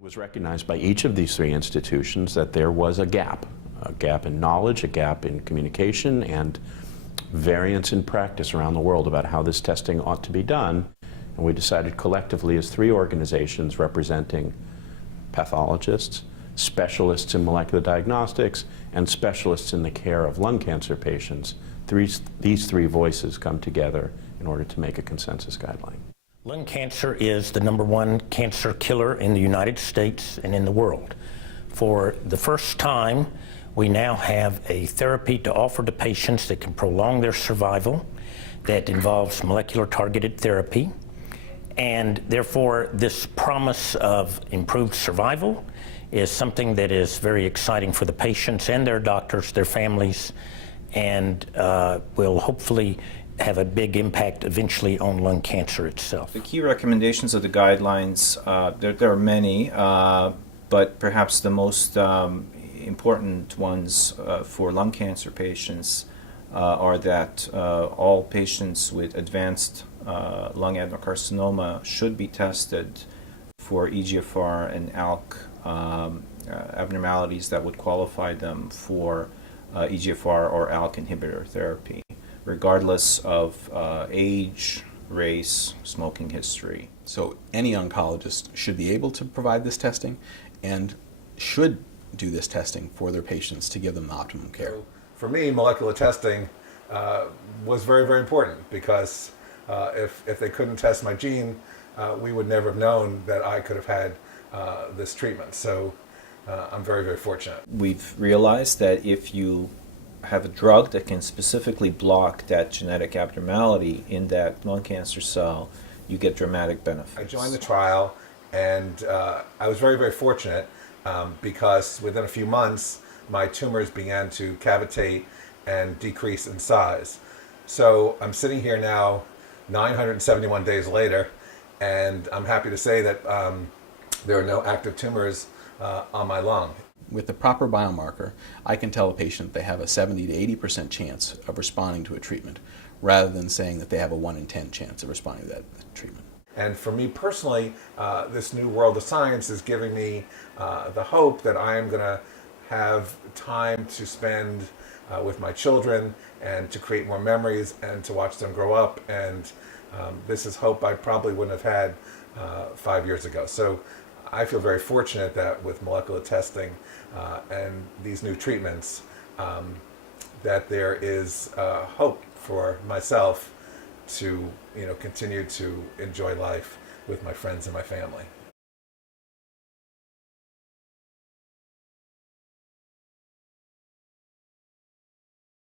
It was recognized by each of these three institutions that there was a gap in knowledge, a gap in communication, and variance in practice around the world about how this testing ought to be done. And we decided collectively as three organizations representing pathologists, specialists in molecular diagnostics, and specialists in the care of lung cancer patients, these three voices come together in order to make a consensus guideline. Lung cancer is the #1 cancer killer in the United States and in the world. For the first time, we now have a therapy to offer to patients that can prolong their survival, that involves molecular targeted therapy, and therefore this promise of improved survival is something that is very exciting for the patients and their doctors, their families, and will hopefully have a big impact eventually on lung cancer itself. The key recommendations of the guidelines, there are many, but perhaps the most important ones for lung cancer patients are that all patients with advanced lung adenocarcinoma should be tested for EGFR and ALK abnormalities that would qualify them for EGFR or ALK inhibitor therapy, regardless of age, race, smoking history. So any oncologist should be able to provide this testing and should do this testing for their patients to give them the optimum care. So for me, molecular testing was very, very important because if they couldn't test my gene, we would never have known that I could have had this treatment. So I'm very, very fortunate. We've realized that if you have a drug that can specifically block that genetic abnormality in that lung cancer cell, you get dramatic benefits. I joined the trial, and I was very, very fortunate because within a few months, my tumors began to cavitate and decrease in size. So I'm sitting here now 971 days later, and I'm happy to say that there are no active tumors on my lung. With the proper biomarker, I can tell a patient they have a 70 to 80% chance of responding to a treatment, rather than saying that they have a 1 in 10 chance of responding to that treatment. And for me personally, this new world of science is giving me the hope that I am going to have time to spend with my children and to create more memories and to watch them grow up. And this is hope I probably wouldn't have had 5 years ago. So I feel very fortunate that with molecular testing and these new treatments, that there is hope for myself to continue to enjoy life with my friends and my family.